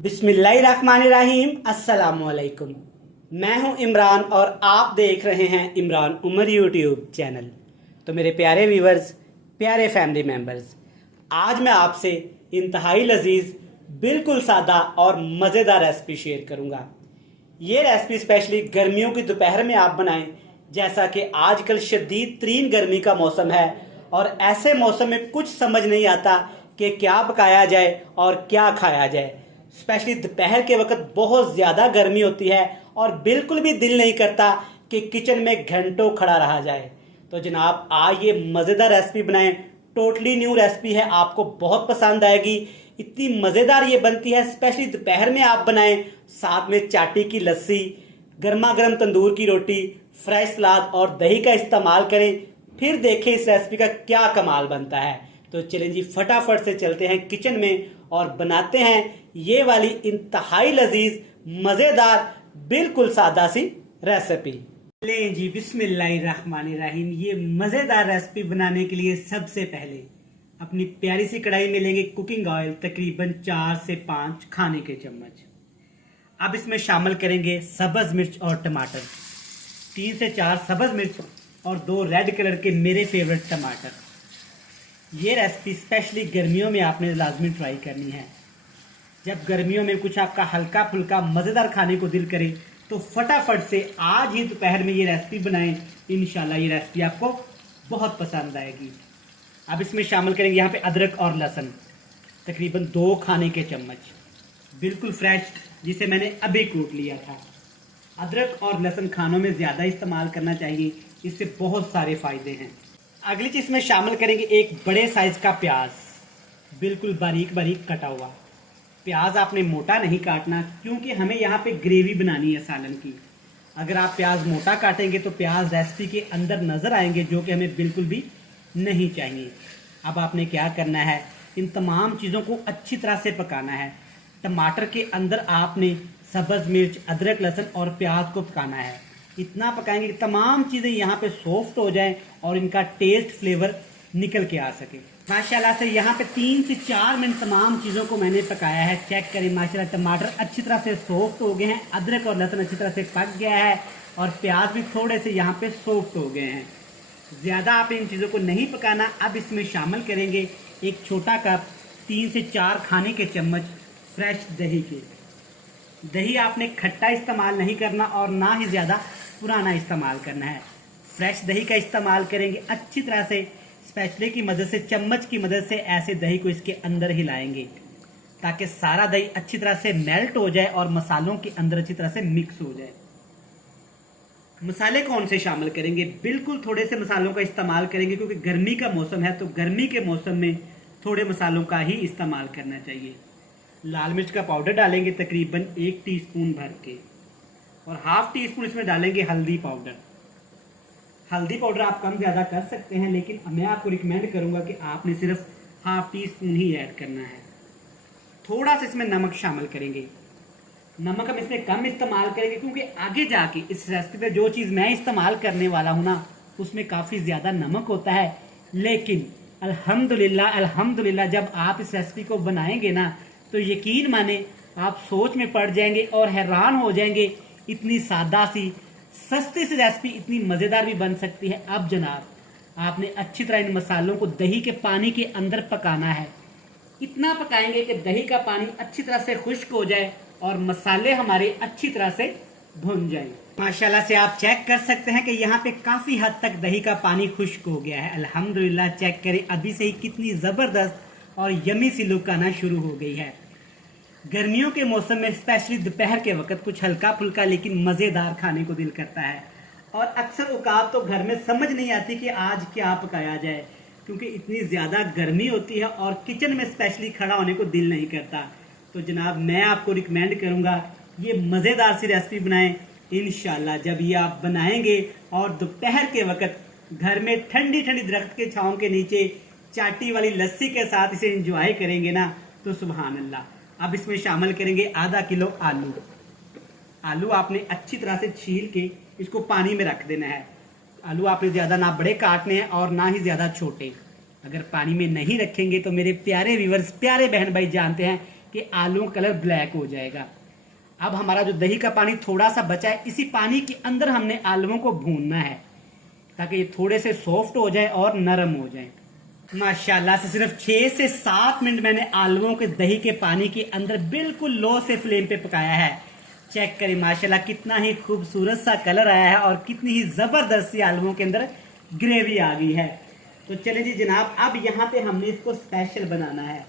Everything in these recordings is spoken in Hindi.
बिस्मिल्लाहिर्रहमानिर्रहीम। अस्सलामुअलैकुम। मैं हूं इमरान और आप देख रहे हैं इमरान उमर यूट्यूब चैनल। तो मेरे प्यारे व्यूवर्स, प्यारे फैमिली मेम्बर्स, आज मैं आपसे इंतहाई लजीज, बिल्कुल सादा और मज़ेदार रेसिपी शेयर करूंगा। ये रेसिपी स्पेशली गर्मियों की दोपहर में आप बनाएं, जैसा कि आजकल शदीद तरीन गर्मी का मौसम है और ऐसे मौसम में कुछ समझ नहीं आता कि क्या पकाया जाए और क्या खाया जाए। स्पेशली दोपहर के वक्त बहुत ज़्यादा गर्मी होती है और बिल्कुल भी दिल नहीं करता कि किचन में घंटों खड़ा रहा जाए। तो जनाब, आज ये मज़ेदार रेसिपी बनाएं। टोटली न्यू रेसिपी है, आपको बहुत पसंद आएगी। इतनी मज़ेदार ये बनती है, स्पेशली दोपहर में आप बनाएं, साथ में चाटी की लस्सी, गर्मा गर्म तंदूर की रोटी, फ्रेश सलाद और दही का इस्तेमाल करें। फिर देखें इस रेसिपी का क्या कमाल बनता है। तो चलें जी, फटाफट से चलते हैं किचन में और बनाते हैं ये वाली इंतहाई लजीज, मज़ेदार, बिल्कुल सादा सी रेसिपी। लें जी, बिस्मिल्लाहिर्रहमानिर्रहीम। ये मज़ेदार रेसिपी बनाने के लिए सबसे पहले अपनी प्यारी सी कढ़ाई में लेंगे कुकिंग ऑयल, तकरीबन 4 से 5 खाने के चम्मच। अब इसमें शामिल करेंगे सब्ज़ मिर्च और टमाटर, 3 से 4 सब्ज़ मिर्च और 2 रेड कलर के मेरे फेवरेट टमाटर। ये रेसिपी स्पेशली गर्मियों में आपने लाजमी ट्राई करनी है। जब गर्मियों में कुछ आपका हल्का फुल्का मज़ेदार खाने को दिल करे तो फटाफट से आज ही दोपहर में ये रेसिपी बनाएं। इंशाल्लाह ये रेसिपी आपको बहुत पसंद आएगी। अब इसमें शामिल करेंगे यहाँ पे अदरक और लहसुन, तकरीबन 2 खाने के चम्मच, बिल्कुल फ्रेश, जिसे मैंने अभी कूट लिया था। अदरक और लहसुन खानों में ज़्यादा इस्तेमाल करना चाहिए, इससे बहुत सारे फ़ायदे हैं। अगली चीज़ में शामिल करेंगे एक बड़े साइज़ का प्याज, बिल्कुल बारीक बारीक कटा हुआ। प्याज आपने मोटा नहीं काटना, क्योंकि हमें यहाँ पे ग्रेवी बनानी है सालन की। अगर आप प्याज मोटा काटेंगे तो प्याज रेसिपी के अंदर नज़र आएंगे, जो कि हमें बिल्कुल भी नहीं चाहिए। अब आपने क्या करना है, इन तमाम चीज़ों को अच्छी तरह से पकाना है। टमाटर के अंदर आपने सब्ज़ मिर्च, अदरक, लहसुन और प्याज को पकाना है। इतना पकाएंगे कि तमाम चीज़ें यहाँ पे सॉफ्ट हो जाएं और इनका टेस्ट फ्लेवर निकल के आ सके। माशाल्लाह से यहाँ पे 3 से 4 मिनट तमाम चीज़ों को मैंने पकाया है। चेक करें, माशाल्लाह टमाटर अच्छी तरह से सॉफ्ट हो गए हैं, अदरक और लहसुन अच्छी तरह से पक गया है और प्याज भी थोड़े से यहाँ पे सॉफ्ट हो गए हैं। ज़्यादा आप इन चीज़ों को नहीं पकाना। अब इसमें शामिल करेंगे एक छोटा कप, 3 से 4 खाने के चम्मच फ्रेश दही के। दही आपने खट्टा इस्तेमाल नहीं करना और ना ही ज़्यादा पुराना इस्तेमाल करना है। फ्रेश दही का इस्तेमाल करेंगे। अच्छी तरह से स्पैचुले की मदद से, चम्मच की मदद से ऐसे दही को इसके अंदर हिलाएंगे ताकि सारा दही अच्छी तरह से मेल्ट हो जाए और मसालों के अंदर अच्छी तरह से मिक्स हो जाए। मसाले कौन से शामिल करेंगे? बिल्कुल थोड़े से मसालों का इस्तेमाल करेंगे, क्योंकि गर्मी का मौसम है तो गर्मी के मौसम में थोड़े मसालों का ही इस्तेमाल करना चाहिए। लाल मिर्च का पाउडर डालेंगे तकरीबन 1 टीस्पून भर के, और हाफ टी स्पून इसमें डालेंगे हल्दी पाउडर। हल्दी पाउडर आप कम ज़्यादा कर सकते हैं, लेकिन मैं आपको रिकमेंड करूंगा कि आपने सिर्फ हाफ टी स्पून ही ऐड करना है। थोड़ा सा इसमें नमक शामिल करेंगे। नमक हम इसमें कम इस्तेमाल करेंगे, क्योंकि आगे जाके इस रेसिपी में जो चीज़ मैं इस्तेमाल करने वाला हूँ ना, उसमें काफ़ी ज़्यादा नमक होता है। लेकिन अल्हम्दुलिल्लाह अल्हम्दुलिल्लाह, जब आप इस रेसिपी को बनाएंगे ना, तो यकीन माने आप सोच में पड़ जाएंगे और हैरान हो जाएंगे, इतनी सादा सी सस्ती सी रेसिपी इतनी मज़ेदार भी बन सकती है। अब जनाब, आपने अच्छी तरह इन मसालों को दही के पानी के अंदर पकाना है। इतना पकाएंगे कि दही का पानी अच्छी तरह से खुश्क हो जाए और मसाले हमारे अच्छी तरह से भुन जाएं। माशाल्लाह से आप चेक कर सकते हैं कि यहाँ पे काफ़ी हद तक दही का पानी खुश्क हो गया है। अल्हम्दुलिल्लाह, चेक करें अभी से ही कितनी ज़बरदस्त और यमी सी लुक आना शुरू हो गई है। गर्मियों के मौसम में स्पेशली दोपहर के वक्त कुछ हल्का फुल्का लेकिन मज़ेदार खाने को दिल करता है, और अक्सर औकात तो घर में समझ नहीं आती कि आज क्या पकाया जाए, क्योंकि इतनी ज़्यादा गर्मी होती है और किचन में स्पेशली खड़ा होने को दिल नहीं करता। तो जनाब, मैं आपको रिकमेंड करूँगा ये मज़ेदार सी रेसिपी बनाएं। इंशाल्लाह जब ये आप बनाएंगे और दोपहर के वक्त घर में ठंडी ठंडी दरख्त के छाँव के नीचे चाटी वाली लस्सी के साथ इसे एंजॉय करेंगे ना, तो सुभान अल्लाह। अब इसमें शामिल करेंगे आधा किलो आलू। आलू आपने अच्छी तरह से छील के इसको पानी में रख देना है। आलू आपने ज़्यादा ना बड़े काटने हैं और ना ही ज़्यादा छोटे। अगर पानी में नहीं रखेंगे तो मेरे प्यारे व्यूवर्स, प्यारे बहन भाई जानते हैं कि आलू का कलर ब्लैक हो जाएगा। अब हमारा जो दही का पानी थोड़ा सा बचा है, इसी पानी के अंदर हमने आलूओं को भूनना है ताकि ये थोड़े से सॉफ्ट हो जाए और नरम हो जाए। माशाल्लाह से सिर्फ 6 से 7 मिनट मैंने आलूओं के दही के पानी के अंदर बिल्कुल लो से फ्लेम पे पकाया है। चेक करें माशाल्लाह कितना ही खूबसूरत सा कलर आया है और कितनी ही ज़बरदस्त सी आलूओं के अंदर ग्रेवी आ गई है। तो चले जी जनाब, अब यहाँ पे हमने इसको स्पेशल बनाना है।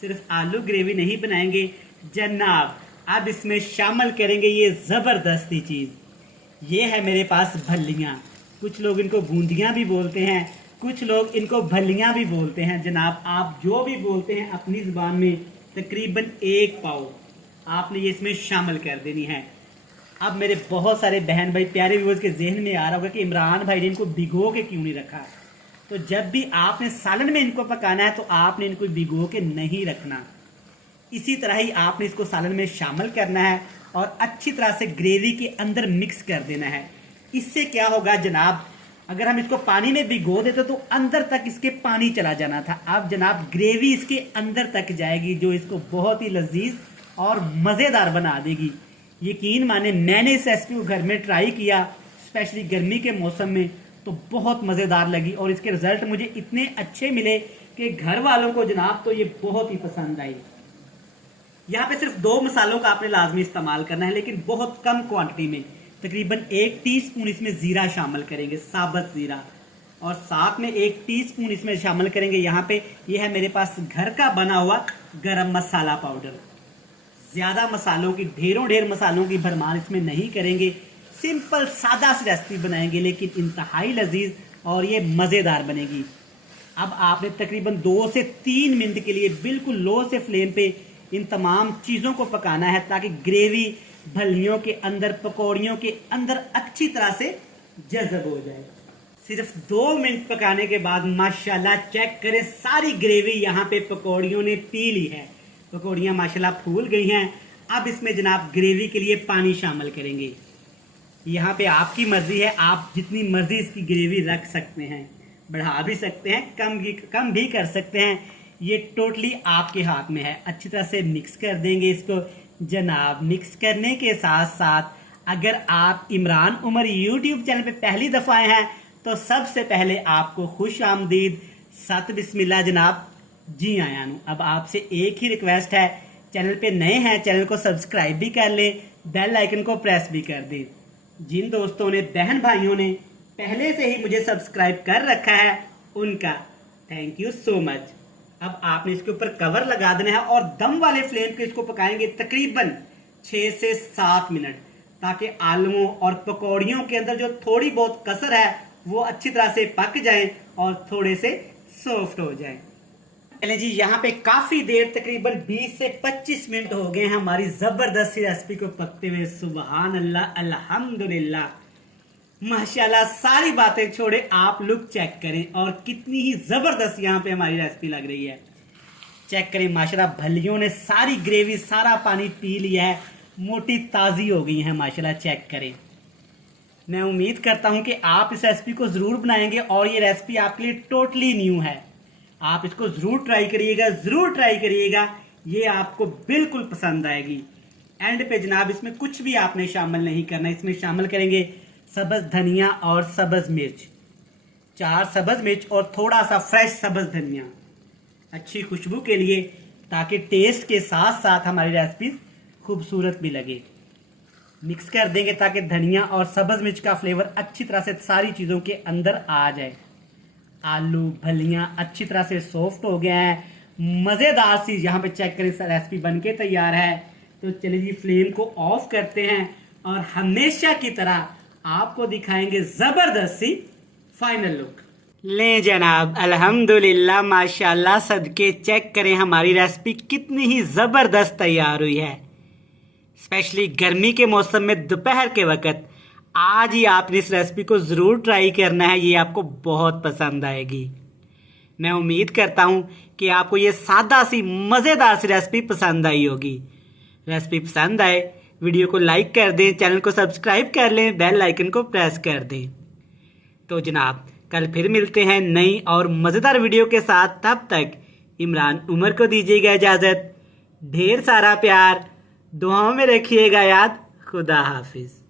सिर्फ आलू ग्रेवी नहीं बनाएंगे जनाब, अब इसमें शामिल करेंगे ये ज़बरदस्ती चीज़। ये है मेरे पास भल्लियाँ, कुछ लोग इनको बूंदियाँ भी बोलते हैं, कुछ लोग इनको भल्लियाँ भी बोलते हैं। जनाब आप जो भी बोलते हैं अपनी ज़ुबान में, तकरीबन 1 पाव आपने ये इसमें शामिल कर देनी है। अब मेरे बहुत सारे बहन भाई प्यारे व्यूअर्स के जहन में आ रहा होगा कि इमरान भाई ने इनको भिगो के क्यों नहीं रखा। तो जब भी आपने सालन में इनको पकाना है तो आपने इनको भिगो के नहीं रखना, इसी तरह ही आपने इसको सालन में शामिल करना है और अच्छी तरह से ग्रेवी के अंदर मिक्स कर देना है। इससे क्या होगा जनाब, अगर हम इसको पानी में भिगो देते तो अंदर तक इसके पानी चला जाना था। अब जनाब ग्रेवी इसके अंदर तक जाएगी जो इसको बहुत ही लजीज और मज़ेदार बना देगी। यकीन माने मैंने इस रेसिपी को घर में ट्राई किया, स्पेशली गर्मी के मौसम में, तो बहुत मज़ेदार लगी और इसके रिजल्ट मुझे इतने अच्छे मिले कि घर वालों को जनाब तो ये बहुत ही पसंद आई। यहाँ पे सिर्फ 2 मसालों का आपने लाजमी इस्तेमाल करना है, लेकिन बहुत कम क्वांटिटी में। तकरीबन 1 टीस्पून इसमें ज़ीरा शामिल करेंगे, साबुत ज़ीरा, और साथ में 1 टीस्पून इसमें शामिल करेंगे यहाँ पे ये है मेरे पास घर का बना हुआ गरम मसाला पाउडर। ज़्यादा मसालों की ढेर मसालों की भरमार इसमें नहीं करेंगे, सिंपल सादा सी रेसिपी बनाएंगे लेकिन इंतहाई लजीज और ये मज़ेदार बनेगी। अब आपने तकरीबन 2 से 3 मिनट के लिए बिल्कुल लो से फ्लेम पे इन तमाम चीज़ों को पकाना है ताकि ग्रेवी भल्लियों के अंदर, पकौड़ियों के अंदर अच्छी तरह से जज़ब हो जाए। सिर्फ 2 मिनट पकाने के बाद माशाल्लाह चेक करें सारी ग्रेवी यहाँ पे पकौड़ियों ने पी ली है। पकौड़ियाँ माशाल्लाह फूल गई हैं। अब इसमें जनाब ग्रेवी के लिए पानी शामिल करेंगे। यहाँ पे आपकी मर्जी है, आप जितनी मर्जी इसकी ग्रेवी रख सकते हैं, बढ़ा भी सकते हैं, कम भी कर सकते हैं, ये टोटली आपके हाथ में है। अच्छी तरह से मिक्स कर देंगे इसको जनाब। मिक्स करने के साथ साथ अगर आप इमरान उमर यूट्यूब चैनल पे पहली दफ़ा आए हैं तो सबसे पहले आपको खुश आमदीद, सत बिस्मिल्लाह जनाब, जी आया हूँ। अब आपसे एक ही रिक्वेस्ट है, चैनल पे नए हैं चैनल को सब्सक्राइब भी कर लें, बेल आइकन को प्रेस भी कर दें। जिन दोस्तों ने, बहन भाइयों ने पहले से ही मुझे सब्सक्राइब कर रखा है उनका थैंक यू सो मच। अब आपने इसके ऊपर कवर लगा देना है और दम वाले फ्लेम पे इसको पकाएंगे तकरीबन 6 से 7 मिनट, ताकि आलूओं और पकौड़ियों के अंदर जो थोड़ी बहुत कसर है वो अच्छी तरह से पक जाए और थोड़े से सॉफ्ट हो जाए। चलें जी, यहाँ पे काफ़ी देर तकरीबन 20 से 25 मिनट हो गए हैं हमारी ज़बरदस्त रेसिपी को पकते हुए। सुबहान अल्लाह, अल्हम्दुलिल्लाह, माशाल्लाह। सारी बातें छोड़े, आप लुक चेक करें और कितनी ही ज़बरदस्त यहाँ पे हमारी रेसिपी लग रही है। चेक करें माशाल्लाह, भल्लियों ने सारी ग्रेवी, सारा पानी पी लिया है, मोटी ताज़ी हो गई है माशाल्लाह। चेक करें। मैं उम्मीद करता हूँ कि आप इस रेसिपी को ज़रूर बनाएंगे और ये रेसिपी आपके लिए टोटली न्यू है। आप इसको ज़रूर ट्राई करिएगा, ज़रूर ट्राई करिएगा, ये आपको बिल्कुल पसंद आएगी। एंड पे जनाब इसमें कुछ भी आपने शामिल नहीं करना, इसमें शामिल करेंगे सब्ज़ धनिया और सब्ज़ मिर्च, 4 सब्ज़ मिर्च और थोड़ा सा फ्रेश सब्ज़ धनिया, अच्छी खुशबू के लिए, ताकि टेस्ट के साथ साथ हमारी रेसिपी खूबसूरत भी लगे। मिक्स कर देंगे ताकि धनिया और सब्ज़ मिर्च का फ्लेवर अच्छी तरह से सारी चीज़ों के अंदर आ जाए। आलू भल्लियाँ अच्छी तरह से सॉफ्ट हो गया है, मज़ेदार सी यहाँ पे चेक करें रेसिपी बनके तैयार है। तो चलिए जी फ्लेम को ऑफ करते हैं और हमेशा की तरह आपको दिखाएंगे ज़बरदस्त सी फाइनल लुक। ले जनाब, अल्हम्दुलिल्लाह, माशाल्लाह, सदके चेक करें हमारी रेसिपी कितनी ही ज़बरदस्त तैयार हुई है। स्पेशली गर्मी के मौसम में दोपहर के वक़्त आज ही आपने इस रेसिपी को ज़रूर ट्राई करना है, ये आपको बहुत पसंद आएगी। मैं उम्मीद करता हूँ कि आपको ये सादा सी मज़ेदार सी रेसिपी पसंद आई होगी। रेसिपी पसंद आए वीडियो को लाइक कर दें, चैनल को सब्सक्राइब कर लें, बेल आइकन को प्रेस कर दें। तो जनाब कल फिर मिलते हैं नई और मज़ेदार वीडियो के साथ। तब तक इमरान उमर को दीजिएगा इजाज़त। ढेर सारा प्यार, दुआओं में रखिएगा याद। खुदा हाफिज।